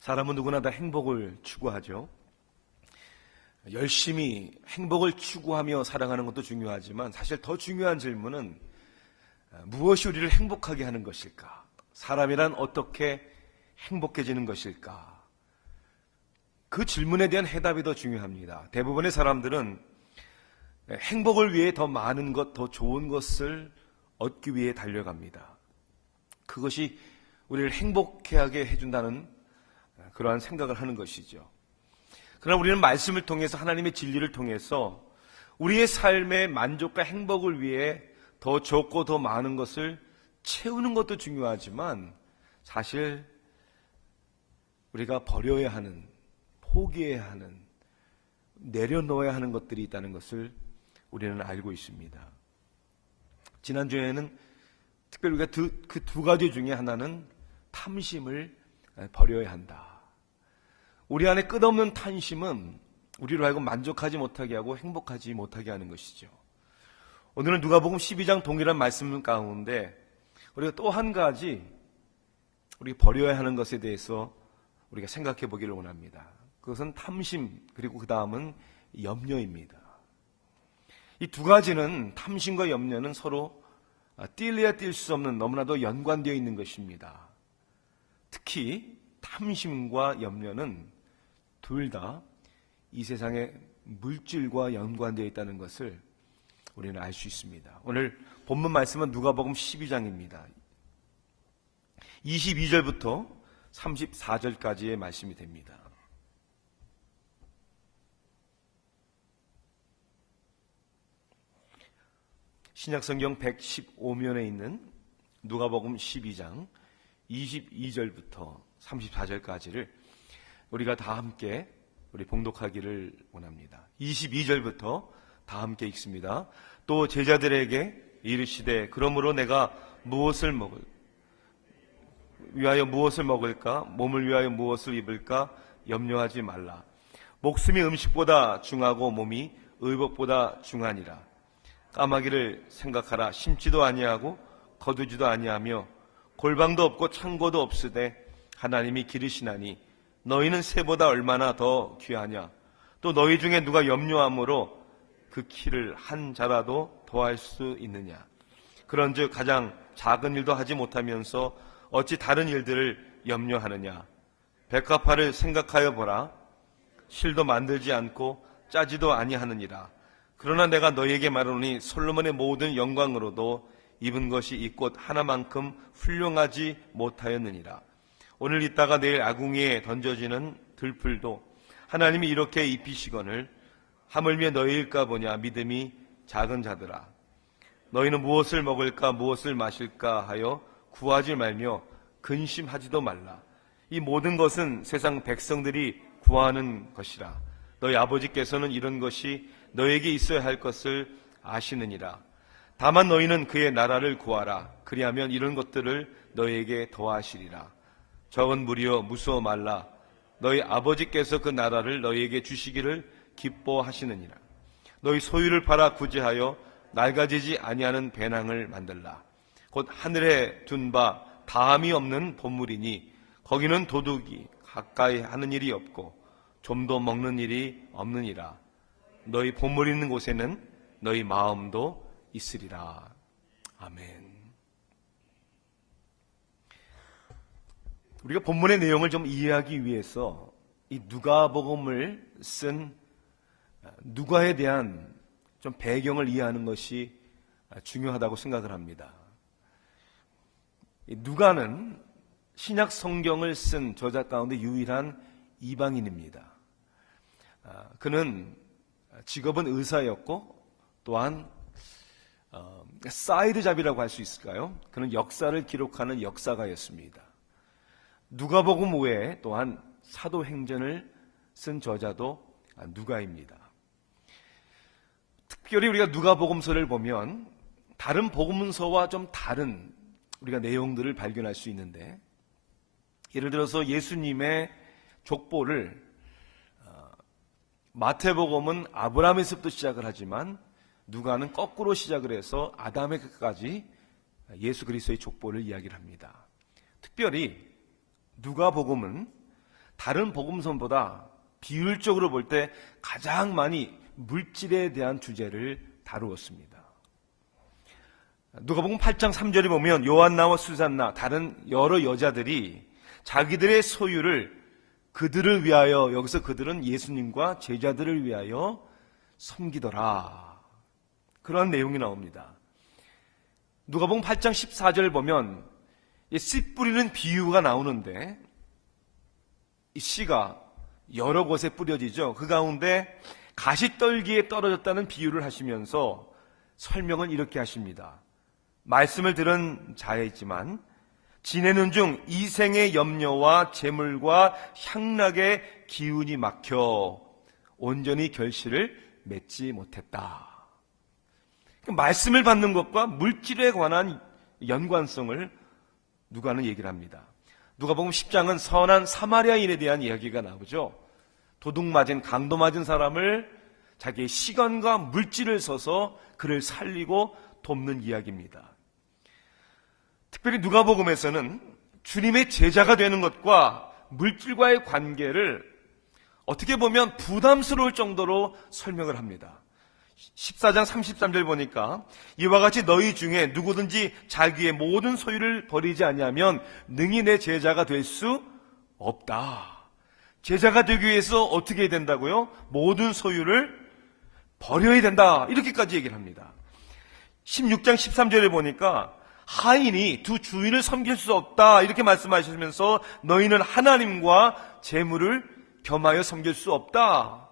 사람은 누구나 다 행복을 추구하죠. 열심히 행복을 추구하며 살아가는 것도 중요하지만 사실 더 중요한 질문은 무엇이 우리를 행복하게 하는 것일까? 사람이란 어떻게 행복해지는 것일까? 그 질문에 대한 해답이 더 중요합니다. 대부분의 사람들은 행복을 위해 더 많은 것, 더 좋은 것을 얻기 위해 달려갑니다. 그것이 우리를 행복하게 해준다는 그러한 생각을 하는 것이죠. 그러나 우리는 말씀을 통해서 하나님의 진리를 통해서 우리의 삶의 만족과 행복을 위해 더 좋고 더 많은 것을 채우는 것도 중요하지만 사실 우리가 버려야 하는, 포기해야 하는, 내려놓아야 하는 것들이 있다는 것을 우리는 알고 있습니다. 지난주에는 특별히 우리가 그 두 가지 중에 하나는 탐심을 버려야 한다. 우리 안에 끝없는 탐심은 우리로 하여금 만족하지 못하게 하고 행복하지 못하게 하는 것이죠. 오늘은 누가복음 12장 동일한 말씀 가운데 우리가 또 한 가지 우리 버려야 하는 것에 대해서 우리가 생각해 보기를 원합니다. 그것은 탐심, 그리고 그 다음은 염려입니다. 이 두 가지는, 탐심과 염려는 서로 뗄래야 뗄 수 없는, 너무나도 연관되어 있는 것입니다. 특히 탐심과 염려는 둘 다 이 세상의 물질과 연관되어 있다는 것을 우리는 알 수 있습니다. 오늘 본문 말씀은 누가복음 12장입니다. 22절부터 34절까지의 말씀이 됩니다. 신약성경 115면에 있는 누가복음 12장 22절부터 34절까지를 우리가 다 함께 우리 봉독하기를 원합니다. 22절부터 다 함께 읽습니다. 또 제자들에게 이르시되 그러므로 내가 위하여 무엇을 먹을까? 몸을 위하여 무엇을 입을까? 염려하지 말라. 목숨이 음식보다 중하고 몸이 의복보다 중하니라. 까마귀를 생각하라. 심지도 아니하고 거두지도 아니하며 골방도 없고 창고도 없으되 하나님이 기르시나니 너희는 새보다 얼마나 더 귀하냐. 또 너희 중에 누가 염려함으로 그 키를 한 자라도 더할 수 있느냐. 그런즉 가장 작은 일도 하지 못하면서 어찌 다른 일들을 염려하느냐. 백합화를 생각하여 보라. 실도 만들지 않고 짜지도 아니하느니라. 그러나 내가 너희에게 말하노니 솔로몬의 모든 영광으로도 입은 것이 이 꽃 하나만큼 훌륭하지 못하였느니라. 오늘 있다가 내일 아궁이에 던져지는 들풀도 하나님이 이렇게 입히시거늘 하물며 너희일까 보냐. 믿음이 작은 자들아, 너희는 무엇을 먹을까 무엇을 마실까 하여 구하지 말며 근심하지도 말라. 이 모든 것은 세상 백성들이 구하는 것이라. 너희 아버지께서는 이런 것이 너에게 있어야 할 것을 아시느니라. 다만 너희는 그의 나라를 구하라. 그리하면 이런 것들을 너희에게 더하시리라. 적은 무리여 무서워 말라. 너희 아버지께서 그 나라를 너희에게 주시기를 기뻐하시느니라. 너희 소유를 팔아 구제하여 낡아지지 아니하는 배낭을 만들라. 곧 하늘에 둔 바 다함이 없는 보물이니 거기는 도둑이 가까이 하는 일이 없고 좀도 먹는 일이 없느니라. 너희 보물 있는 곳에는 너희 마음도 있으리라. 아멘. 우리가 본문의 내용을 좀 이해하기 위해서 이 누가복음을 쓴 누가에 대한 좀 배경을 이해하는 것이 중요하다고 생각을 합니다. 이 누가는 신약 성경을 쓴 저자 가운데 유일한 이방인입니다. 그는 직업은 의사였고 또한 사이드 잡이라고 할 수 있을까요? 그는 역사를 기록하는 역사가였습니다. 누가복음 외에 또한 사도행전을 쓴 저자도 누가입니다. 특별히 우리가 누가복음서를 보면 다른 복음서와 좀 다른 우리가 내용들을 발견할 수 있는데, 예를 들어서 예수님의 족보를 마태복음은 아브라함에서부터 시작을 하지만 누가는 거꾸로 시작을 해서 아담에게까지 예수 그리스도의 족보를 이야기를 합니다. 특별히 누가복음은 다른 복음서보다 비율적으로 볼 때 가장 많이 물질에 대한 주제를 다루었습니다. 누가복음 8장 3절에 보면 요한나와 수산나 다른 여러 여자들이 자기들의 소유를 그들을 위하여, 여기서 그들은 예수님과 제자들을 위하여 섬기더라, 그런 내용이 나옵니다. 누가복음 8장 14절을 보면 씨 뿌리는 비유가 나오는데 이 씨가 여러 곳에 뿌려지죠. 그 가운데 가시떨기에 떨어졌다는 비유를 하시면서 설명을 이렇게 하십니다. 말씀을 들은 자이지만 지내는 중 이생의 염려와 재물과 향락의 기운이 막혀 온전히 결실을 맺지 못했다. 말씀을 받는 것과 물질에 관한 연관성을 누가는 얘기를 합니다. 누가복음 10장은 선한 사마리아인에 대한 이야기가 나오죠. 도둑 맞은, 강도 맞은 사람을 자기의 시간과 물질을 써서 그를 살리고 돕는 이야기입니다. 특별히 누가복음에서는 주님의 제자가 되는 것과 물질과의 관계를 어떻게 보면 부담스러울 정도로 설명을 합니다. 14장 33절 보니까 이와 같이 너희 중에 누구든지 자기의 모든 소유를 버리지 아니하면 능히 내 제자가 될 수 없다. 제자가 되기 위해서 어떻게 해야 된다고요? 모든 소유를 버려야 된다, 이렇게까지 얘기를 합니다. 16장 13절에 보니까 하인이 두 주인을 섬길 수 없다, 이렇게 말씀하시면서 너희는 하나님과 재물을 겸하여 섬길 수 없다,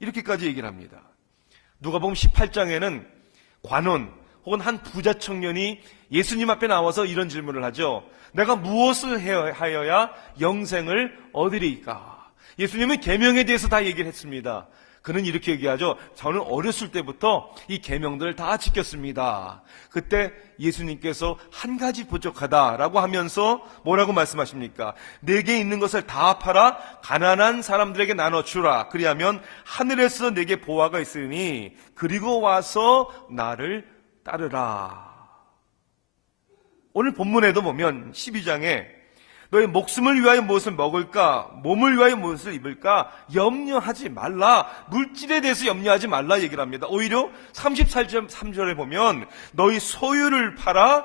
이렇게까지 얘기를 합니다. 누가복음 18장에는 관원 혹은 한 부자 청년이 예수님 앞에 나와서 이런 질문을 하죠. 내가 무엇을 하여야 영생을 얻으리까? 예수님은 계명에 대해서 다 얘기를 했습니다. 그는 이렇게 얘기하죠. 저는 어렸을 때부터 이 계명들을 다 지켰습니다. 그때 예수님께서 한 가지 부족하다라고 하면서 뭐라고 말씀하십니까? 내게 있는 것을 다 팔아 가난한 사람들에게 나눠주라. 그리하면 하늘에서 내게 보화가 있으니 그리고 와서 나를 따르라. 오늘 본문에도 보면 12장에 너의 목숨을 위하여 무엇을 먹을까? 몸을 위하여 무엇을 입을까? 염려하지 말라. 물질에 대해서 염려하지 말라 얘기를 합니다. 오히려 33절에 보면 너희 소유를 팔아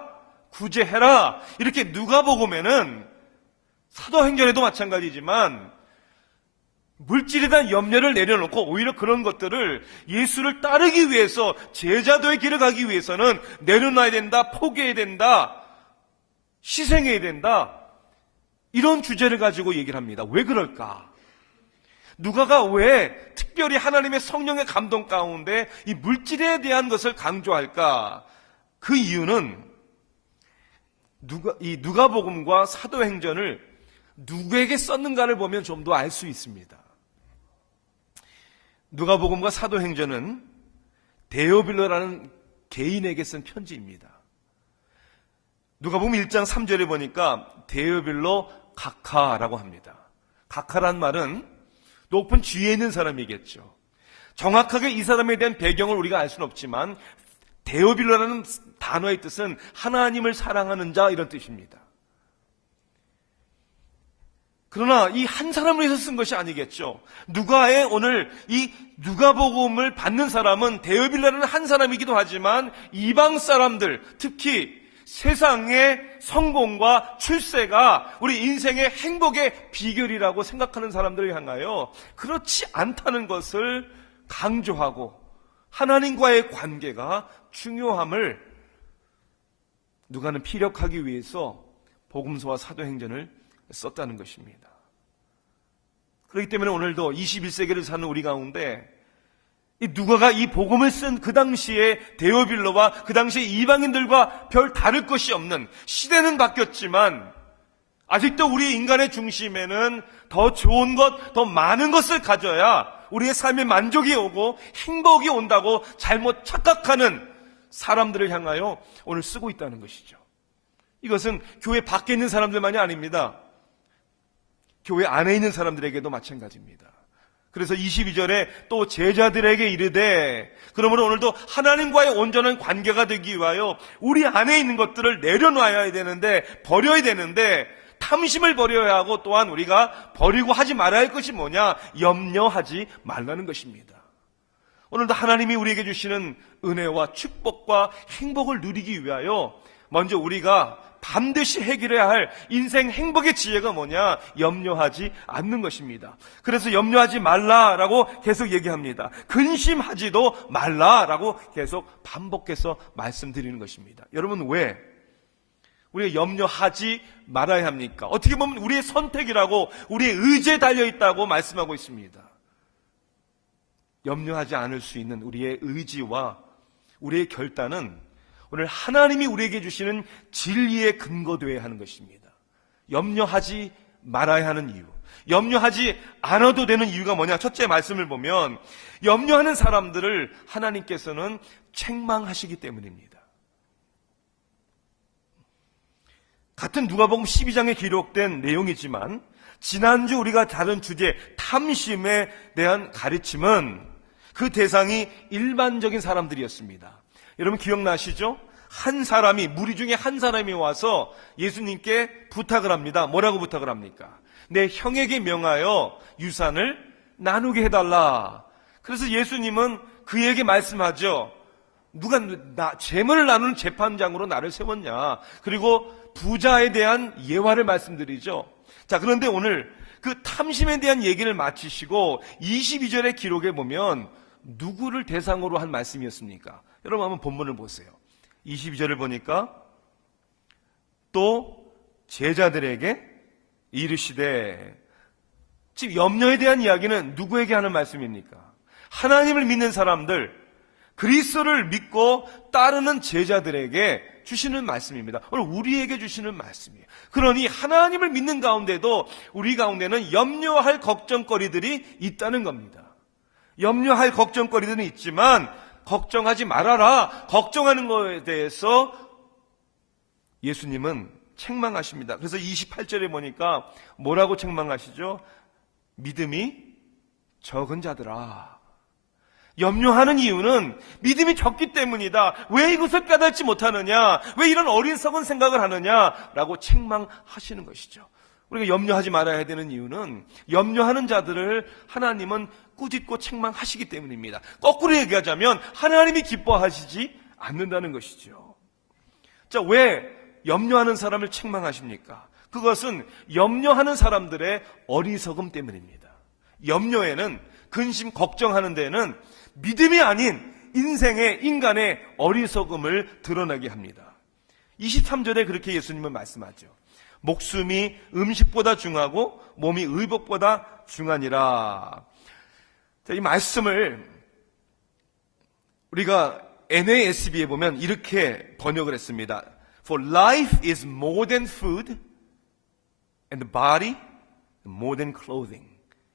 구제해라. 이렇게 누가복음에는 사도행전에도 마찬가지지만 물질에 대한 염려를 내려놓고 오히려 그런 것들을 예수를 따르기 위해서, 제자도의 길을 가기 위해서는 내려놔야 된다, 포기해야 된다, 희생해야 된다, 이런 주제를 가지고 얘기를 합니다. 왜 그럴까? 누가가 왜 특별히 하나님의 성령의 감동 가운데 이 물질에 대한 것을 강조할까? 그 이유는 이 누가복음과 사도행전을 누구에게 썼는가를 보면 좀 더 알 수 있습니다. 누가복음과 사도행전은 데오빌로라는 개인에게 쓴 편지입니다. 누가복음 1장 3절에 보니까 데오빌로 각하라고 합니다. 각하란 말은 높은 지위에 있는 사람이겠죠. 정확하게 이 사람에 대한 배경을 우리가 알 수는 없지만 데오빌로라는 단어의 뜻은 하나님을 사랑하는 자, 이런 뜻입니다. 그러나 이 한 사람을 위해서 쓴 것이 아니겠죠. 누가의 오늘 이 누가복음을 받는 사람은 데오빌로라는 한 사람이기도 하지만 이방 사람들, 특히 세상의 성공과 출세가 우리 인생의 행복의 비결이라고 생각하는 사람들을 향하여 그렇지 않다는 것을 강조하고 하나님과의 관계가 중요함을 누가는 피력하기 위해서 복음서와 사도행전을 썼다는 것입니다. 그렇기 때문에 오늘도 21세기를 사는 우리 가운데 이 누가가 이 복음을 쓴 그 당시에 데오빌로와 그 당시에 이방인들과 별 다를 것이 없는, 시대는 바뀌었지만 아직도 우리 인간의 중심에는 더 좋은 것, 더 많은 것을 가져야 우리의 삶에 만족이 오고 행복이 온다고 잘못 착각하는 사람들을 향하여 오늘 쓰고 있다는 것이죠. 이것은 교회 밖에 있는 사람들만이 아닙니다. 교회 안에 있는 사람들에게도 마찬가지입니다. 그래서 22절에 또 제자들에게 이르되, 그러므로 오늘도 하나님과의 온전한 관계가 되기 위하여 우리 안에 있는 것들을 내려놔야 되는데, 버려야 되는데, 탐심을 버려야 하고, 또한 우리가 버리고 하지 말아야 할 것이 뭐냐? 염려하지 말라는 것입니다. 오늘도 하나님이 우리에게 주시는 은혜와 축복과 행복을 누리기 위하여 먼저 우리가 반드시 해결해야 할 인생 행복의 지혜가 뭐냐? 염려하지 않는 것입니다. 그래서 염려하지 말라라고 계속 얘기합니다. 근심하지도 말라라고 계속 반복해서 말씀드리는 것입니다. 여러분, 왜 우리가 염려하지 말아야 합니까? 어떻게 보면 우리의 선택이라고, 우리의 의지에 달려있다고 말씀하고 있습니다. 염려하지 않을 수 있는 우리의 의지와 우리의 결단은 오늘 하나님이 우리에게 주시는 진리의 근거되어야 하는 것입니다. 염려하지 말아야 하는 이유, 염려하지 않아도 되는 이유가 뭐냐? 첫째 말씀을 보면 염려하는 사람들을 하나님께서는 책망하시기 때문입니다. 같은 누가복음 12장에 기록된 내용이지만 지난주 우리가 다룬 주제 탐심에 대한 가르침은 그 대상이 일반적인 사람들이었습니다. 여러분 기억나시죠? 한 사람이, 무리 중에 한 사람이 와서 예수님께 부탁을 합니다. 뭐라고 부탁을 합니까? 내 형에게 명하여 유산을 나누게 해달라. 그래서 예수님은 그에게 말씀하죠. 누가 재물을 나누는 재판장으로 나를 세웠냐. 그리고 부자에 대한 예화를 말씀드리죠. 자, 그런데 오늘 그 탐심에 대한 얘기를 마치시고 22절의 기록에 보면 누구를 대상으로 한 말씀이었습니까? 여러분 한번 본문을 보세요. 22절을 보니까 또 제자들에게 이르시되, 지금 염려에 대한 이야기는 누구에게 하는 말씀입니까? 하나님을 믿는 사람들, 그리스도를 믿고 따르는 제자들에게 주시는 말씀입니다. 오늘 우리에게 주시는 말씀이에요. 그러니 하나님을 믿는 가운데도 우리 가운데는 염려할 걱정거리들이 있다는 겁니다. 염려할 걱정거리들은 있지만 걱정하지 말아라. 걱정하는 것에 대해서 예수님은 책망하십니다. 그래서 28절에 보니까 뭐라고 책망하시죠? 믿음이 적은 자들아. 염려하는 이유는 믿음이 적기 때문이다. 왜 이것을 깨닫지 못하느냐? 왜 이런 어리석은 생각을 하느냐라고 책망하시는 것이죠. 우리가 염려하지 말아야 되는 이유는 염려하는 자들을 하나님은 꾸짖고 책망하시기 때문입니다. 거꾸로 얘기하자면 하나님이 기뻐하시지 않는다는 것이죠. 자, 왜 염려하는 사람을 책망하십니까? 그것은 염려하는 사람들의 어리석음 때문입니다. 염려에는, 근심, 걱정하는 데는 믿음이 아닌 인간의 어리석음을 드러나게 합니다. 23절에 그렇게 예수님은 말씀하죠. 목숨이 음식보다 중하고 몸이 의복보다 중하니라. 자, 이 말씀을 우리가 NASB에 보면 이렇게 번역을 했습니다. For life is more than food and the body more than clothing.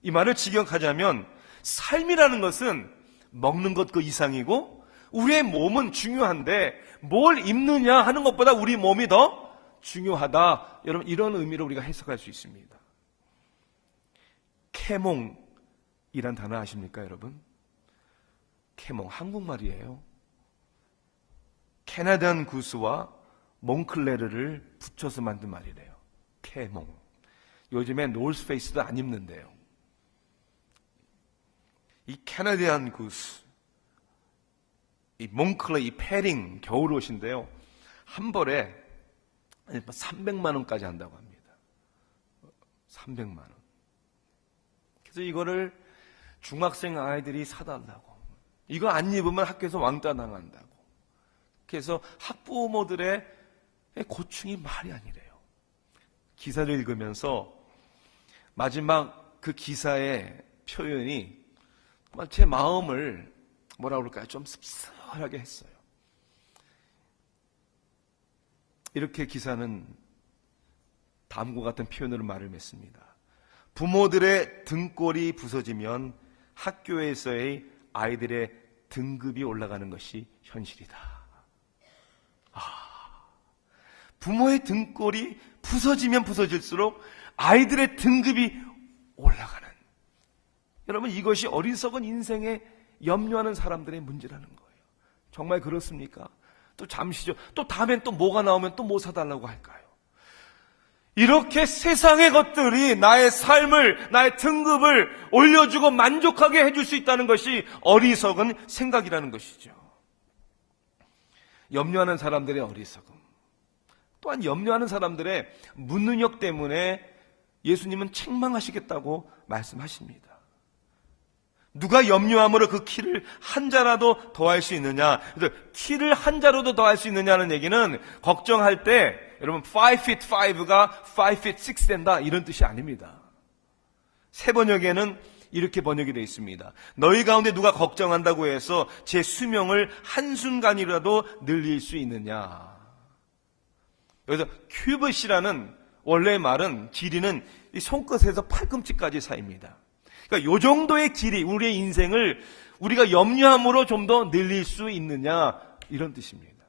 이 말을 직역하자면 삶이라는 것은 먹는 것 그 이상이고 우리의 몸은 중요한데 뭘 입느냐 하는 것보다 우리 몸이 더 중요하다. 여러분, 이런 의미로 우리가 해석할 수 있습니다. 케몽이란 단어 아십니까, 여러분? 케몽, 한국말이에요. 캐나다안 구스와 몽클레르를 붙여서 만든 말이래요. 케몽. 요즘에 노스페이스도 안 입는데요. 이 캐나디안 구스, 이 몽클레, 이 패링 겨울옷인데요. 한 벌에 300만 원까지 한다고 합니다. 300만 원. 그래서 이거를 중학생 아이들이 사달라고. 이거 안 입으면 학교에서 왕따 당한다고. 그래서 학부모들의 고충이 말이 아니래요. 기사를 읽으면서 마지막 그 기사의 표현이 제 마음을 뭐라 그럴까요? 좀 씁쓸하게 했어요. 이렇게 기사는 다음과 같은 표현으로 말을 맺습니다. 부모들의 등골이 부서지면 학교에서의 아이들의 등급이 올라가는 것이 현실이다. 부모의 등골이 부서지면 부서질수록 아이들의 등급이 올라가는. 여러분, 이것이 어리석은 인생에 염려하는 사람들의 문제라는 거예요. 정말 그렇습니까? 또 잠시죠. 또 다음엔 또 뭐가 나오면 또 뭐 사달라고 할까요? 이렇게 세상의 것들이 나의 삶을, 나의 등급을 올려주고 만족하게 해줄 수 있다는 것이 어리석은 생각이라는 것이죠. 염려하는 사람들의 어리석음, 또한 염려하는 사람들의 무능력 때문에 예수님은 책망하시겠다고 말씀하십니다. 누가 염려함으로 그 키를 한 자라도 더할 수 있느냐? 그래서 키를 한 자라도 더할 수 있느냐는 얘기는 걱정할 때 여러분 5feet 5가 5feet 6 된다 이런 뜻이 아닙니다. 새 번역에는 이렇게 번역이 되어 있습니다. 너희 가운데 누가 걱정한다고 해서 제 수명을 한순간이라도 늘릴 수 있느냐? 여기서 큐빗이라는 원래의 말은 길이는 이 손끝에서 팔꿈치까지 사이입니다. 그러니까 이 정도의 길이 우리의 인생을 우리가 염려함으로 좀 더 늘릴 수 있느냐 이런 뜻입니다.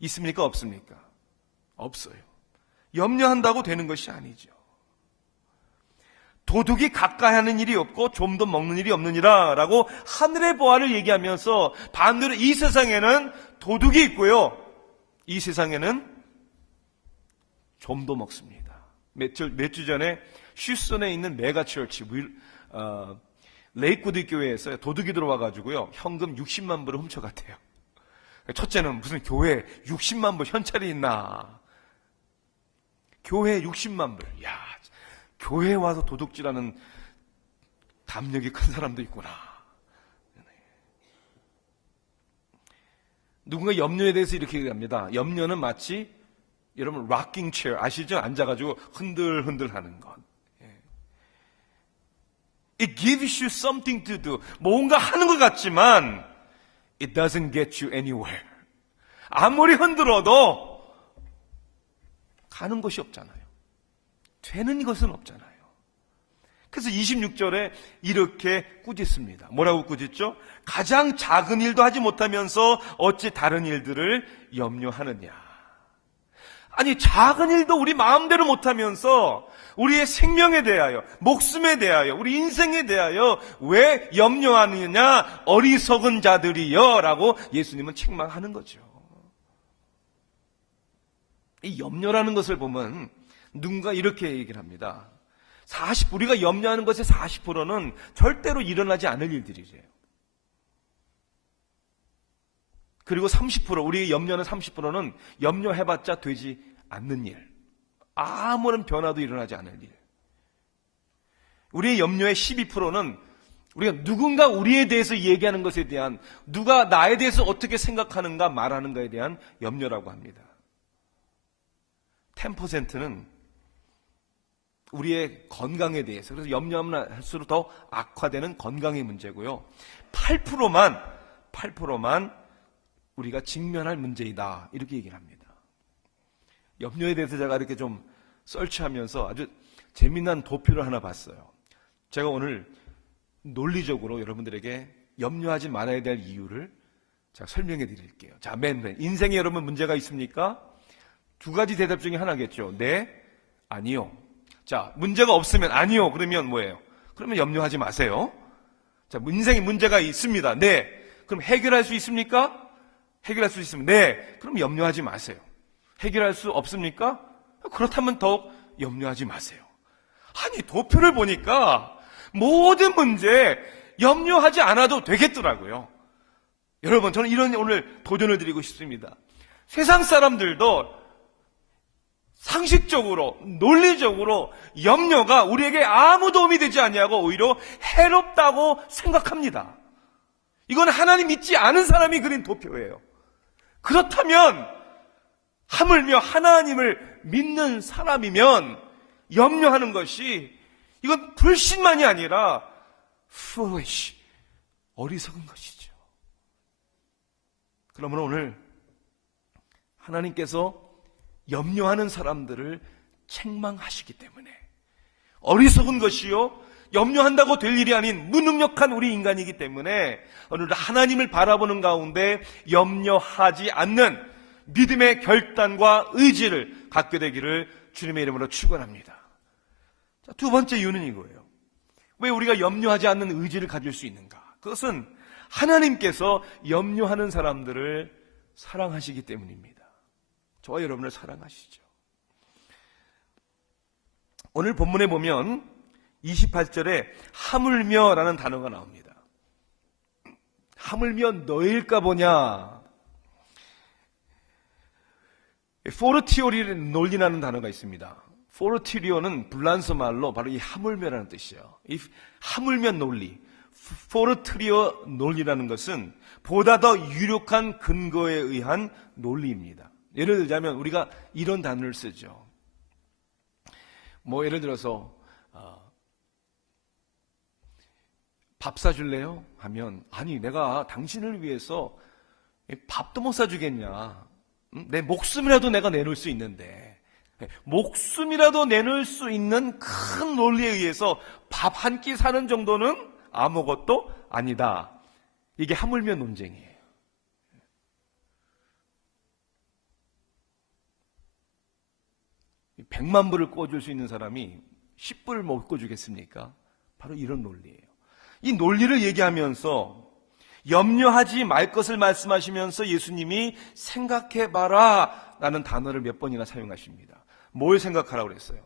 있습니까? 없습니까? 없어요. 염려한다고 되는 것이 아니죠. 도둑이 가까이 하는 일이 없고 좀 더 먹는 일이 없느니라 라고 하늘의 보화를 얘기하면서 반대로 이 세상에는 도둑이 있고요, 이 세상에는 좀도 먹습니다. 몇 주 전에 휴스턴에 있는 메가처치 레이크우드 교회에서 도둑이 들어와가지고요 현금 60만 불을 훔쳐갔대요. 첫째는 무슨 교회에 60만 불 현찰이 있나, 교회에 60만 불, 야, 교회에 와서 도둑질하는 담력이 큰 사람도 있구나. 누군가 염려에 대해서 이렇게 얘기합니다. 염려는 마치 여러분 락킹 체어 아시죠? 앉아가지고 흔들흔들 하는 것. It gives you something to do. 뭔가 하는 것 같지만 it doesn't get you anywhere. 아무리 흔들어도 가는 것이 없잖아요. 되는 것은 없잖아요. 그래서 26절에 이렇게 꾸짖습니다. 뭐라고 꾸짖죠? 가장 작은 일도 하지 못하면서 어찌 다른 일들을 염려하느냐. 아니, 작은 일도 우리 마음대로 못하면서 우리의 생명에 대하여, 목숨에 대하여, 우리 인생에 대하여 왜 염려하느냐, 어리석은 자들이여 라고 예수님은 책망하는 거죠. 이 염려라는 것을 보면 누군가 이렇게 얘기를 합니다. 우리가 염려하는 것의 40%는 절대로 일어나지 않을 일들이래요. 그리고 30%, 우리 염려하는 30%는 염려해봤자 되지 않는 일, 아무런 변화도 일어나지 않을 일. 우리의 염려의 12%는 우리가 누군가 우리에 대해서 얘기하는 것에 대한, 누가 나에 대해서 어떻게 생각하는가 말하는가에 대한 염려라고 합니다. 10%는 우리의 건강에 대해서, 그래서 염려하면 할수록 더 악화되는 건강의 문제고요. 8%만 우리가 직면할 문제이다, 이렇게 얘기를 합니다. 염려에 대해서 제가 이렇게 좀 설치하면서 아주 재미난 도표를 하나 봤어요. 제가 오늘 논리적으로 여러분들에게 염려하지 말아야 될 이유를 제가 설명해 드릴게요. 자, 맨 인생에 여러분 문제가 있습니까? 두 가지 대답 중에 하나겠죠. 네, 아니요. 자, 문제가 없으면 아니요. 그러면 뭐예요? 그러면 염려하지 마세요. 자, 인생에 문제가 있습니다. 네. 그럼 해결할 수 있습니까? 해결할 수 있으면 네. 그럼 염려하지 마세요. 해결할 수 없습니까? 그렇다면 더욱 염려하지 마세요. 아니, 도표를 보니까 모든 문제 염려하지 않아도 되겠더라고요. 여러분, 저는 이런 오늘 도전을 드리고 싶습니다. 세상 사람들도 상식적으로, 논리적으로 염려가 우리에게 아무 도움이 되지 않냐고 오히려 해롭다고 생각합니다. 이건 하나님 믿지 않은 사람이 그린 도표예요. 그렇다면 하물며 하나님을 믿는 사람이면 염려하는 것이, 이건 불신만이 아니라 foolish, 어리석은 것이죠. 그러면 오늘 하나님께서 염려하는 사람들을 책망하시기 때문에, 어리석은 것이요 염려한다고 될 일이 아닌 무능력한 우리 인간이기 때문에 오늘 하나님을 바라보는 가운데 염려하지 않는 믿음의 결단과 의지를 갖게 되기를 주님의 이름으로 축원합니다. 자, 두 번째 이유는 이거예요. 왜 우리가 염려하지 않는 의지를 가질 수 있는가? 그것은 하나님께서 염려하는 사람들을 사랑하시기 때문입니다. 저와 여러분을 사랑하시죠. 오늘 본문에 보면 28절에 하물며라는 단어가 나옵니다. 하물며 너일까 보냐. 포르티오리 논리라는 단어가 있습니다. 포르티리오는 불란서 말로 바로 이 하물며라는 뜻이에요. 이 하물며 논리, 포르트리오 논리라는 것은 보다 더 유력한 근거에 의한 논리입니다. 예를 들자면 우리가 이런 단어를 쓰죠. 예를 들어서 밥 사줄래요? 하면 아니 내가 당신을 위해서 밥도 못 사주겠냐. 내 목숨이라도 내가 내놓을 수 있는데 목숨이라도 내놓을 수 있는 큰 논리에 의해서 밥 한 끼 사는 정도는 아무것도 아니다. 이게 하물며 논쟁이에요. 100만 불을 꿔줄 수 있는 사람이 10불을 못 꿔주겠습니까? 바로 이런 논리예요. 이 논리를 얘기하면서 염려하지 말 것을 말씀하시면서 예수님이 생각해봐라 라는 단어를 몇 번이나 사용하십니다. 뭘 생각하라고 그랬어요?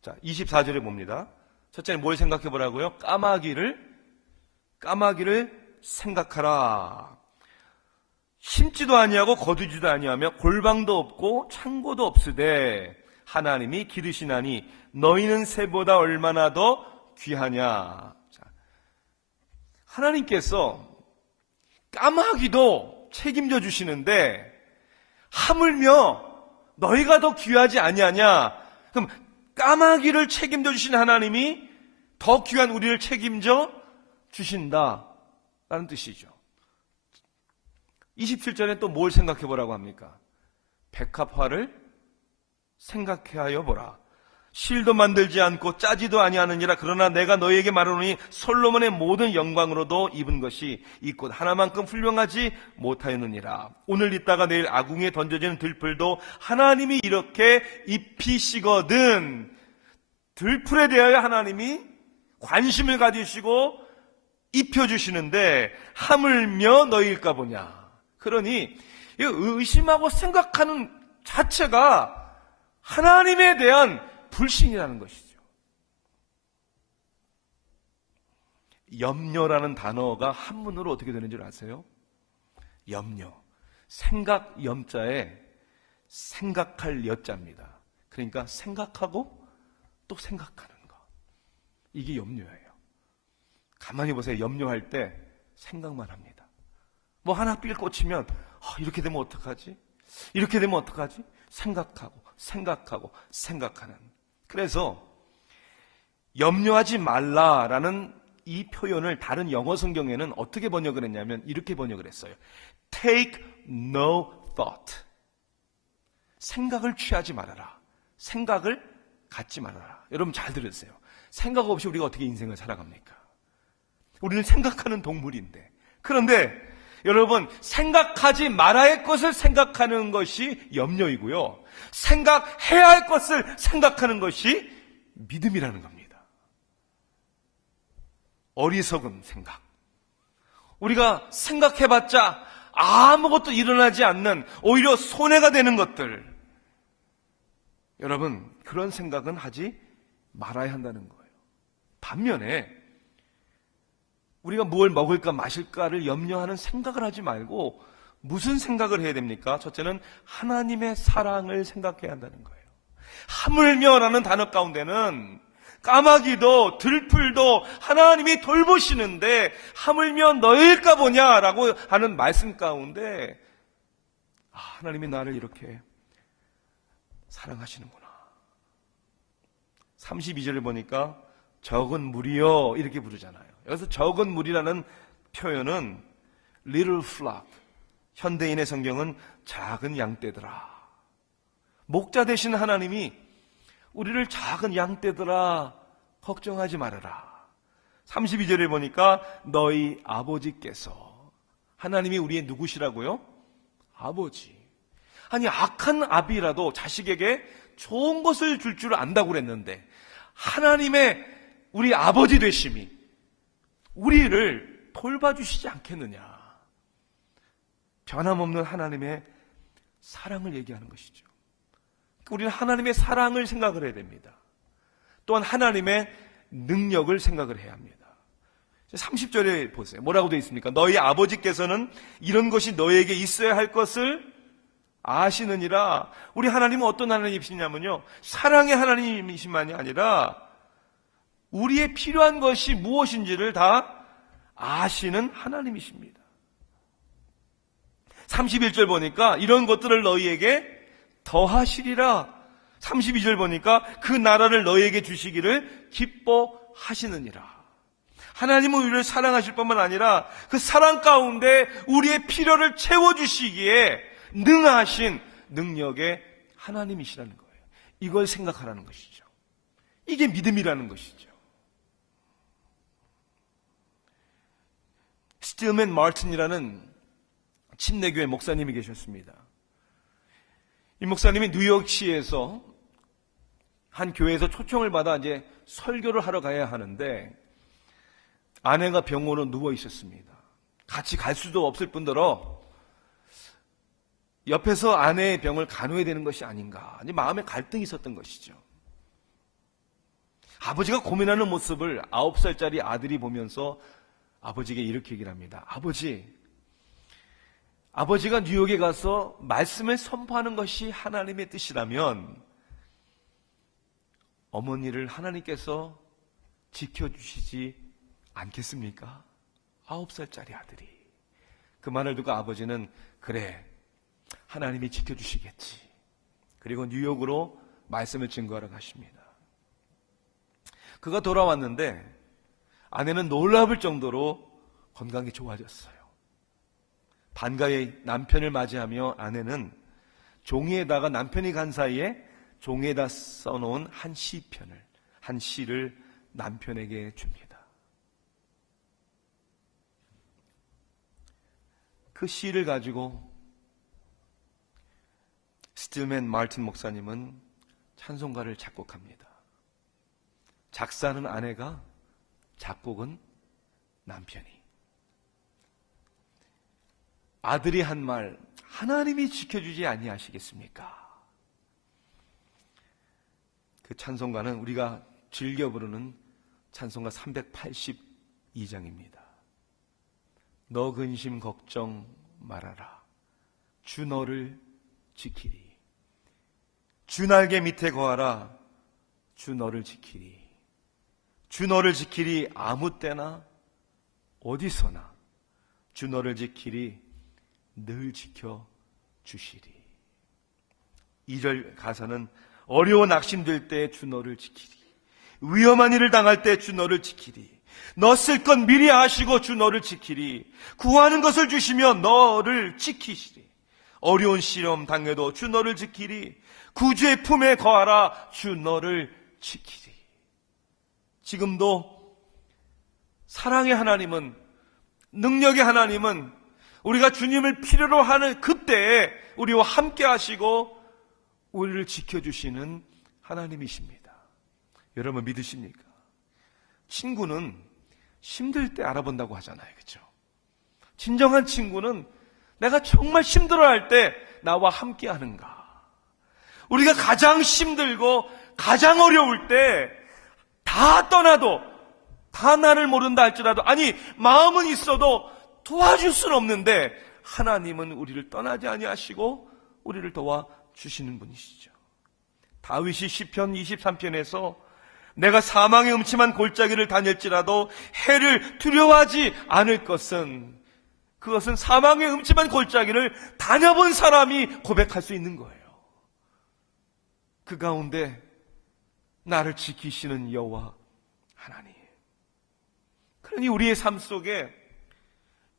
자, 24절에 봅니다. 첫째는 뭘 생각해보라고요? 까마귀를 생각하라. 심지도 아니하고 거두지도 아니하며 골방도 없고 창고도 없으되 하나님이 기르시나니 너희는 새보다 얼마나 더 귀하냐. 자, 하나님께서 까마귀도 책임져 주시는데 하물며 너희가 더 귀하지 아니하냐. 그럼 까마귀를 책임져 주신 하나님이 더 귀한 우리를 책임져 주신다라는 뜻이죠. 27절에 또 뭘 생각해 보라고 합니까? 백합화를 생각하여 보라. 실도 만들지 않고 짜지도 아니하느니라. 그러나 내가 너희에게 말하노니 솔로몬의 모든 영광으로도 입은 것이 이 꽃 하나만큼 훌륭하지 못하였느니라. 오늘 있다가 내일 아궁이에 던져지는 들풀도 하나님이 이렇게 입히시거든. 들풀에 대하여 하나님이 관심을 가지시고 입혀주시는데 하물며 너희일까 보냐. 그러니 의심하고 생각하는 자체가 하나님에 대한 불신이라는 것이죠. 염려라는 단어가 한문으로 어떻게 되는 줄 아세요? 염려. 생각 염자에 생각할 여자입니다. 그러니까 생각하고 또 생각하는 거. 이게 염려예요. 가만히 보세요. 염려할 때 생각만 합니다. 뭐 하나 삘 꽂히면 이렇게 되면 어떡하지? 이렇게 되면 어떡하지? 생각하는. 그래서 염려하지 말라라는 이 표현을 다른 영어 성경에는 어떻게 번역을 했냐면 이렇게 번역을 했어요. Take no thought. 생각을 취하지 말아라. 생각을 갖지 말아라. 여러분 잘 들으세요. 생각 없이 우리가 어떻게 인생을 살아갑니까? 우리는 생각하는 동물인데. 그런데 여러분 생각하지 말아야 할 것을 생각하는 것이 염려이고요. 생각해야 할 것을 생각하는 것이 믿음이라는 겁니다. 어리석은 생각. 우리가 생각해봤자 아무것도 일어나지 않는 오히려 손해가 되는 것들. 여러분 그런 생각은 하지 말아야 한다는 거예요. 반면에 우리가 뭘 먹을까 마실까를 염려하는 생각을 하지 말고 무슨 생각을 해야 됩니까? 첫째는 하나님의 사랑을 생각해야 한다는 거예요. 하물며라는 단어 가운데는 까마귀도 들풀도 하나님이 돌보시는데 하물며 너일까 보냐라고 하는 말씀 가운데 하나님이 나를 이렇게 사랑하시는구나. 32절을 보니까 적은 무리여 이렇게 부르잖아요. 여기서 적은 무리라는 표현은 little flock, 현대인의 성경은 작은 양떼들아. 목자 되신 하나님이 우리를 작은 양떼들아 걱정하지 말아라. 32절에 보니까 너희 아버지께서, 하나님이 우리의 누구시라고요? 아버지. 아니 악한 아비라도 자식에게 좋은 것을 줄 줄 안다고 그랬는데 하나님의 우리 아버지 되심이 우리를 돌봐주시지 않겠느냐. 변함없는 하나님의 사랑을 얘기하는 것이죠. 우리는 하나님의 사랑을 생각을 해야 됩니다. 또한 하나님의 능력을 생각을 해야 합니다. 30절에 보세요. 뭐라고 되어 있습니까? 너희 아버지께서는 이런 것이 너희에게 있어야 할 것을 아시느니라. 우리 하나님은 어떤 하나님이시냐면요, 사랑의 하나님이시만이 아니라 우리의 필요한 것이 무엇인지를 다 아시는 하나님이십니다. 31절 보니까 이런 것들을 너희에게 더하시리라. 32절 보니까 그 나라를 너희에게 주시기를 기뻐하시느니라. 하나님은 우리를 사랑하실 뿐만 아니라 그 사랑 가운데 우리의 필요를 채워주시기에 능하신 능력의 하나님이시라는 거예요. 이걸 생각하라는 것이죠. 이게 믿음이라는 것이죠. 스틸맨 마틴이라는 침례교회 목사님이 계셨습니다. 이 목사님이 뉴욕시에서 한 교회에서 초청을 받아 이제 설교를 하러 가야 하는데 아내가 병원으로 누워 있었습니다. 같이 갈 수도 없을 뿐더러 옆에서 아내의 병을 간호해야 되는 것이 아닌가, 마음에 갈등이 있었던 것이죠. 아버지가 고민하는 모습을 9살짜리 아들이 보면서 아버지에게 이렇게 얘기를 합니다. 아버지가 뉴욕에 가서 말씀을 선포하는 것이 하나님의 뜻이라면 어머니를 하나님께서 지켜주시지 않겠습니까? 9살짜리 아들이. 그 말을 듣고 아버지는 그래, 하나님이 지켜주시겠지. 그리고 뉴욕으로 말씀을 증거하러 가십니다. 그가 돌아왔는데 아내는 놀라울 정도로 건강이 좋아졌어요. 반가이 남편을 맞이하며 아내는 종이에다가, 남편이 간 사이에 종이에다 써놓은 한 시를 남편에게 줍니다. 그 시를 가지고 스틸맨 마틴 목사님은 찬송가를 작곡합니다. 작사는 아내가, 작곡은 남편이. 아들이 한 말, 하나님이 지켜주지 아니하시겠습니까? 그 찬송가는 우리가 즐겨 부르는 찬송가 382장입니다. 너 근심 걱정 말아라. 주 너를 지키리. 주 날개 밑에 거하라. 주 너를 지키리. 주 너를 지키리. 아무 때나 어디서나 주 너를 지키리. 늘 지켜주시리. 2절 가사는 어려워 낙심될 때 주 너를 지키리. 위험한 일을 당할 때 주 너를 지키리. 너 쓸 건 미리 아시고 주 너를 지키리. 구하는 것을 주시며 너를 지키시리. 어려운 시험 당해도 주 너를 지키리. 구주의 품에 거하라. 주 너를 지키리. 지금도 사랑의 하나님은, 능력의 하나님은 우리가 주님을 필요로 하는 그때에 우리와 함께 하시고 우리를 지켜주시는 하나님이십니다. 여러분 믿으십니까? 친구는 힘들 때 알아본다고 하잖아요. 그렇죠? 진정한 친구는 내가 정말 힘들어할 때 나와 함께 하는가. 우리가 가장 힘들고 가장 어려울 때 다 떠나도, 다 나를 모른다 할지라도, 아니 마음은 있어도 도와줄 수는 없는데 하나님은 우리를 떠나지 아니하시고 우리를 도와주시는 분이시죠. 다윗이 시편 23편에서 내가 사망의 음침한 골짜기를 다닐지라도 해를 두려워하지 않을 것은, 그것은 사망의 음침한 골짜기를 다녀본 사람이 고백할 수 있는 거예요. 그 가운데 나를 지키시는 여호와 하나님. 그러니 우리의 삶 속에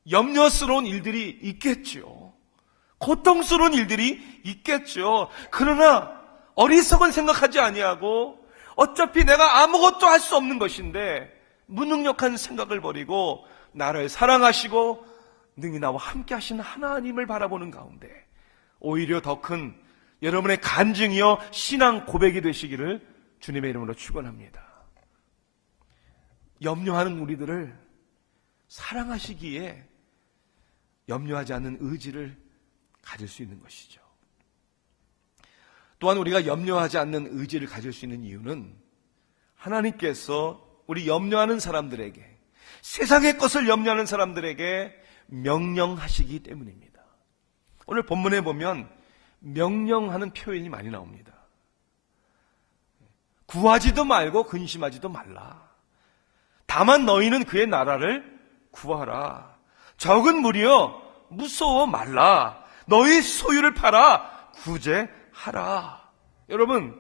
염려스러운 일들이 있겠죠. 고통스러운 일들이 있겠죠. 그러나 어리석은 생각하지 아니하고 어차피 내가 아무것도 할 수 없는 것인데 무능력한 생각을 버리고 나를 사랑하시고 능히 나와 함께 하시는 하나님을 바라보는 가운데 오히려 더 큰 여러분의 간증이요 신앙 고백이 되시기를 주님의 이름으로 축원합니다. 염려하는 우리들을 사랑하시기에 염려하지 않는 의지를 가질 수 있는 것이죠. 또한 우리가 염려하지 않는 의지를 가질 수 있는 이유는 하나님께서 우리 염려하는 사람들에게, 세상의 것을 염려하는 사람들에게 명령하시기 때문입니다. 오늘 본문에 보면 명령하는 표현이 많이 나옵니다. 구하지도 말고 근심하지도 말라. 다만 너희는 그의 나라를 구하라. 적은 무리여 무서워 말라. 너희 소유를 팔아 구제하라. 여러분,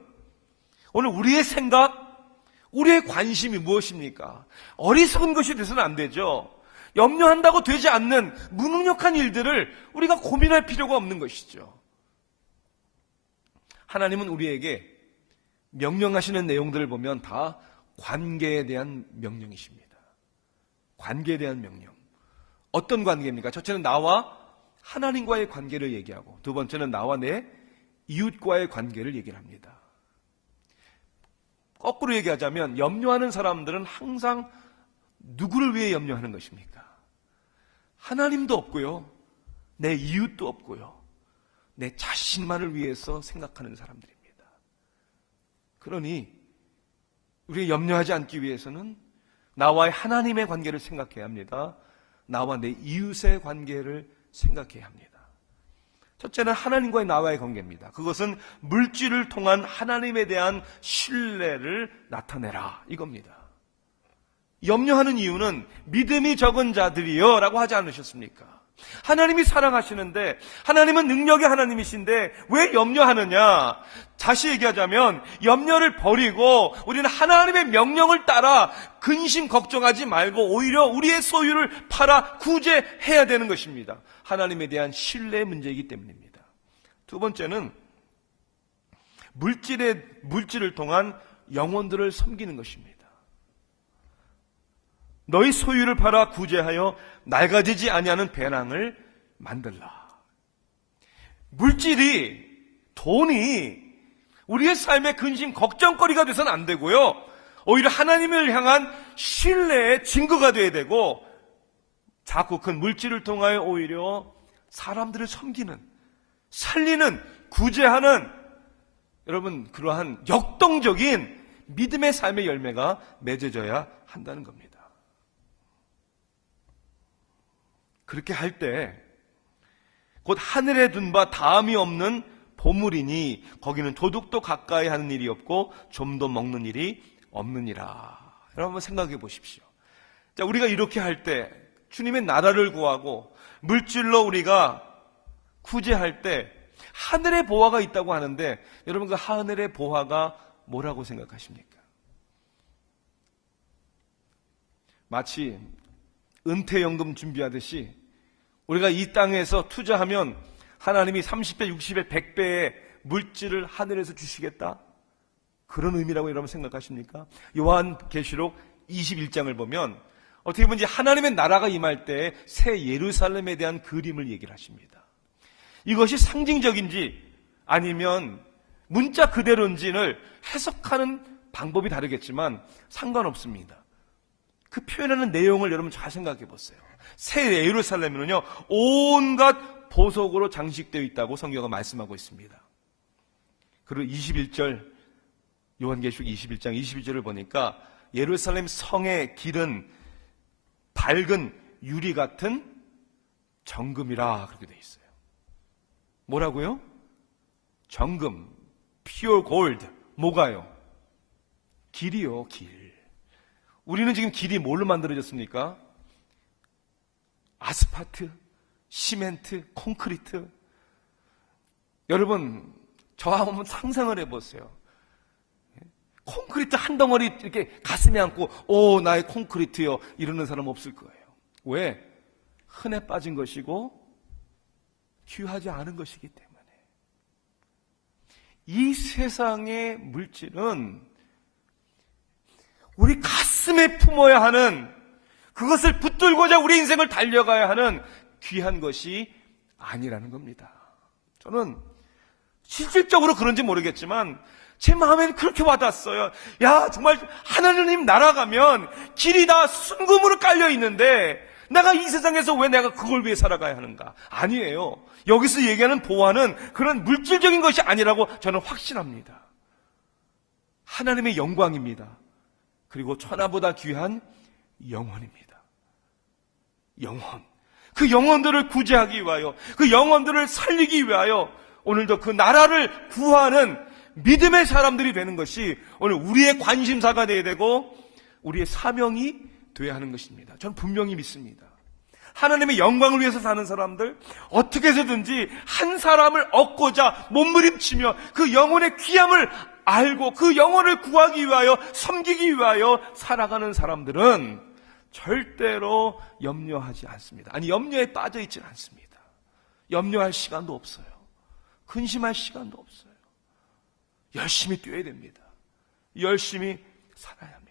오늘 우리의 생각, 우리의 관심이 무엇입니까? 어리석은 것이 돼서는 안 되죠. 염려한다고 되지 않는 무능력한 일들을 우리가 고민할 필요가 없는 것이죠. 하나님은 우리에게 명령하시는 내용들을 보면 다 관계에 대한 명령이십니다. 관계에 대한 명령. 어떤 관계입니까? 첫째는 나와 하나님과의 관계를 얘기하고, 두 번째는 나와 내 이웃과의 관계를 얘기를 합니다. 거꾸로 얘기하자면 염려하는 사람들은 항상 누구를 위해 염려하는 것입니까? 하나님도 없고요, 내 이웃도 없고요, 내 자신만을 위해서 생각하는 사람들입니다. 그러니 우리가 염려하지 않기 위해서는 나와의 하나님의 관계를 생각해야 합니다. 나와 내 이웃의 관계를 생각해야 합니다. 첫째는 하나님과의 나와의 관계입니다. 그것은 물질을 통한 하나님에 대한 신뢰를 나타내라, 이겁니다. 염려하는 이유는 믿음이 적은 자들이여 라고 하지 않으셨습니까? 하나님이 사랑하시는데, 하나님은 능력의 하나님이신데 왜 염려하느냐? 다시 얘기하자면 염려를 버리고 우리는 하나님의 명령을 따라 근심 걱정하지 말고 오히려 우리의 소유를 팔아 구제해야 되는 것입니다. 하나님에 대한 신뢰의 문제이기 때문입니다. 두 번째는 물질을 통한 영혼들을 섬기는 것입니다. 너희 소유를 팔아 구제하여 낡아지지 아니하는 배낭을 만들라. 물질이, 돈이 우리의 삶의 근심 걱정거리가 돼서는 안 되고요, 오히려 하나님을 향한 신뢰의 증거가 되어야 되고, 자꾸 그 물질을 통하여 오히려 사람들을 섬기는, 살리는, 구제하는, 여러분, 그러한 역동적인 믿음의 삶의 열매가 맺어져야 한다는 겁니다. 그렇게 할 때 곧 하늘에 둔 바 다음이 없는 보물이니 거기는 도둑도 가까이 하는 일이 없고 좀도 먹는 일이 없느니라. 여러분 한번 생각해 보십시오. 자, 우리가 이렇게 할 때, 주님의 나라를 구하고 물질로 우리가 구제할 때 하늘의 보화가 있다고 하는데, 여러분 그 하늘의 보화가 뭐라고 생각하십니까? 마치 은퇴연금 준비하듯이 우리가 이 땅에서 투자하면 하나님이 30배, 60배, 100배의 물질을 하늘에서 주시겠다? 그런 의미라고 여러분 생각하십니까? 요한계시록 21장을 보면 어떻게 보면 하나님의 나라가 임할 때 새 예루살렘에 대한 그림을 얘기를 하십니다. 이것이 상징적인지 아니면 문자 그대로인지를 해석하는 방법이 다르겠지만 상관없습니다. 그 표현하는 내용을 여러분 잘 생각해 보세요. 새 예루살렘은요, 온갖 보석으로 장식되어 있다고 성경은 말씀하고 있습니다. 그리고 21절, 요한계시록 21장 22절을 보니까 예루살렘 성의 길은 밝은 유리 같은 정금이라 그렇게 되어 있어요. 뭐라고요? 정금, pure gold. 뭐가요? 길이요, 길. 우리는 지금 길이 뭘로 만들어졌습니까? 아스파트, 시멘트, 콘크리트. 여러분, 저와 한번 상상을 해보세요. 콘크리트 한 덩어리 이렇게 가슴에 안고 오 나의 콘크리트요 이러는 사람 없을 거예요. 왜? 흔해 빠진 것이고 귀하지 않은 것이기 때문에. 이 세상의 물질은 우리 가슴에 품어야 하는, 그것을 붙들고자 우리 인생을 달려가야 하는 귀한 것이 아니라는 겁니다. 저는 실질적으로 그런지 모르겠지만 제 마음에는 그렇게 와닿았어요. 야, 정말 하나님 날아가면 길이 다 순금으로 깔려 있는데 내가 이 세상에서 왜 내가 그걸 위해 살아가야 하는가? 아니에요. 여기서 얘기하는 보화는 그런 물질적인 것이 아니라고 저는 확신합니다. 하나님의 영광입니다. 그리고 천하보다 귀한 영혼입니다. 영혼. 그 영혼들을 구제하기 위하여, 그 영혼들을 살리기 위하여 오늘도 그 나라를 구하는 믿음의 사람들이 되는 것이 오늘 우리의 관심사가 되어야 되고 우리의 사명이 되어야 하는 것입니다. 저는 분명히 믿습니다. 하나님의 영광을 위해서 사는 사람들, 어떻게 해서든지 한 사람을 얻고자 몸부림치며 그 영혼의 귀함을 알고 그 영혼을 구하기 위하여, 섬기기 위하여 살아가는 사람들은 절대로 염려하지 않습니다. 아니, 염려에 빠져 있지는 않습니다. 염려할 시간도 없어요. 근심할 시간도 없어요. 열심히 뛰어야 됩니다. 열심히 살아야 합니다.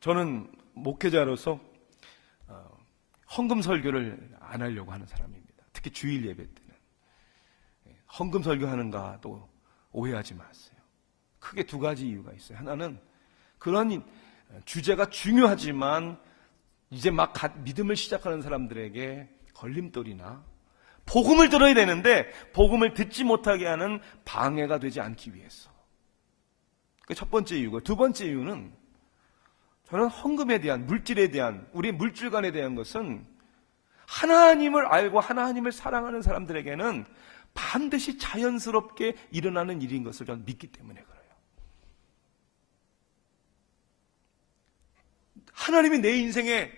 저는 목회자로서 헌금 설교를 안 하려고 하는 사람입니다. 특히 주일 예배 때는. 헌금 설교하는가 또 오해하지 마세요. 크게 두 가지 이유가 있어요. 하나는 그런 주제가 중요하지만 이제 막 믿음을 시작하는 사람들에게 걸림돌이나 복음을 들어야 되는데 복음을 듣지 못하게 하는 방해가 되지 않기 위해서. 그게 첫 번째 이유고, 두 번째 이유는 저는 헌금에 대한, 물질에 대한, 우리의 물질관에 대한 것은 하나님을 알고 하나님을 사랑하는 사람들에게는 반드시 자연스럽게 일어나는 일인 것을 저는 믿기 때문에 그래요. 하나님이 내 인생의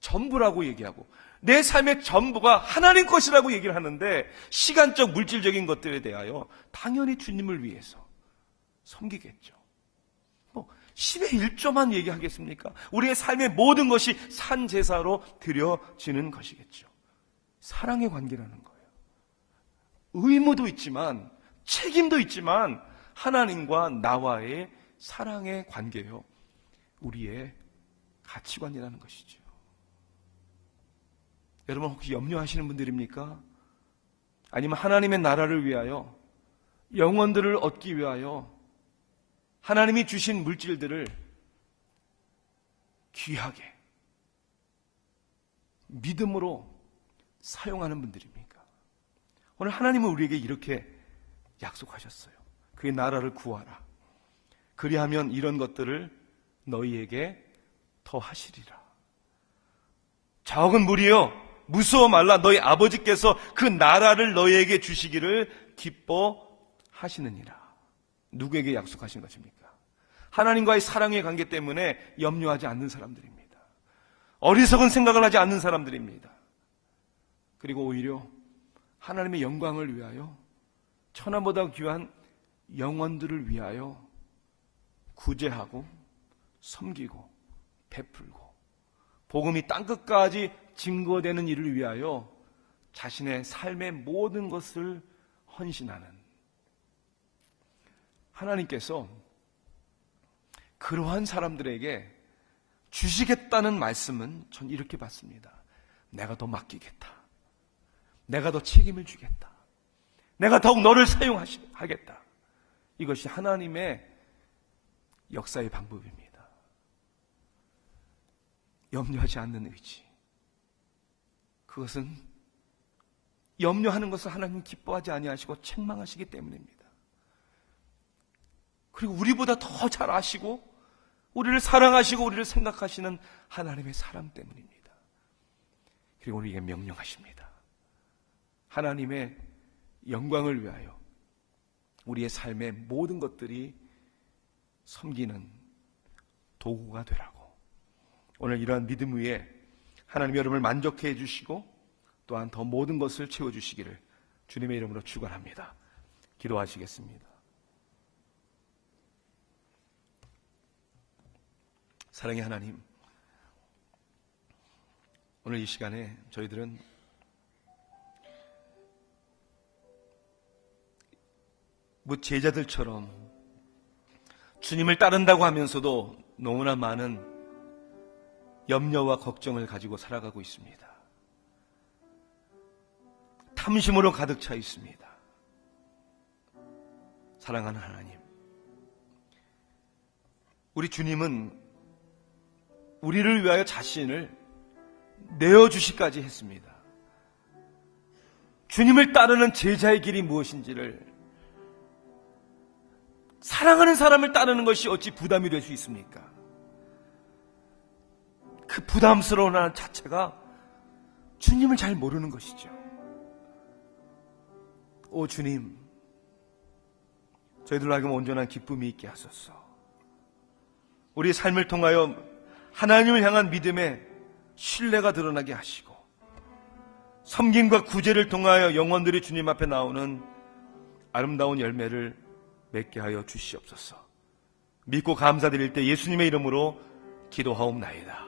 전부라고 얘기하고 내 삶의 전부가 하나님 것이라고 얘기를 하는데 시간적 물질적인 것들에 대하여 당연히 주님을 위해서 섬기겠죠. 10의 1조만 얘기하겠습니까? 우리의 삶의 모든 것이 산제사로 드려지는 것이겠죠. 사랑의 관계라는 거예요. 의무도 있지만 책임도 있지만 하나님과 나와의 사랑의 관계요, 우리의 가치관이라는 것이죠. 여러분 혹시 염려하시는 분들입니까? 아니면 하나님의 나라를 위하여, 영혼들을 얻기 위하여 하나님이 주신 물질들을 귀하게 믿음으로 사용하는 분들입니까? 오늘 하나님은 우리에게 이렇게 약속하셨어요. 그의 나라를 구하라. 그리하면 이런 것들을 너희에게 더하시리라. 적은 무리여 무서워 말라. 너희 아버지께서 그 나라를 너희에게 주시기를 기뻐하시느니라. 누구에게 약속하신 것입니까? 하나님과의 사랑의 관계 때문에 염려하지 않는 사람들입니다. 어리석은 생각을 하지 않는 사람들입니다. 그리고 오히려 하나님의 영광을 위하여, 천하보다 귀한 영혼들을 위하여 구제하고 섬기고 베풀고 복음이 땅끝까지 증거되는 일을 위하여 자신의 삶의 모든 것을 헌신하는 하나님께서 그러한 사람들에게 주시겠다는 말씀은 전 이렇게 받습니다. 내가 더 맡기겠다. 내가 더 책임을 주겠다. 내가 더욱 너를 사용하겠다. 이것이 하나님의 역사의 방법입니다. 염려하지 않는 의지. 그것은 염려하는 것을 하나님 기뻐하지 아니하시고 책망하시기 때문입니다. 그리고 우리보다 더 잘 아시고 우리를 사랑하시고 우리를 생각하시는 하나님의 사랑 때문입니다. 그리고 우리에게 명령하십니다. 하나님의 영광을 위하여 우리의 삶의 모든 것들이 섬기는 도구가 되라고. 오늘 이러한 믿음 위에 하나님 여러분을 만족해 주시고 또한 더 모든 것을 채워주시기를 주님의 이름으로 축원합니다. 기도하시겠습니다. 사랑의 하나님, 오늘 이 시간에 저희들은 제자들처럼 주님을 따른다고 하면서도 너무나 많은 염려와 걱정을 가지고 살아가고 있습니다. 탐심으로 가득 차 있습니다. 사랑하는 하나님, 우리 주님은 우리를 위하여 자신을 내어주시기까지 했습니다. 주님을 따르는 제자의 길이 무엇인지를 사랑하는 사람을 따르는 것이 어찌 부담이 될 수 있습니까? 그 부담스러운 하나 자체가 주님을 잘 모르는 것이죠. 오 주님, 저희들로 하여금 온전한 기쁨이 있게 하소서. 우리 삶을 통하여 하나님을 향한 믿음의 신뢰가 드러나게 하시고, 섬김과 구제를 통하여 영혼들이 주님 앞에 나오는 아름다운 열매를 맺게 하여 주시옵소서. 믿고 감사드릴 때 예수님의 이름으로 기도하옵나이다.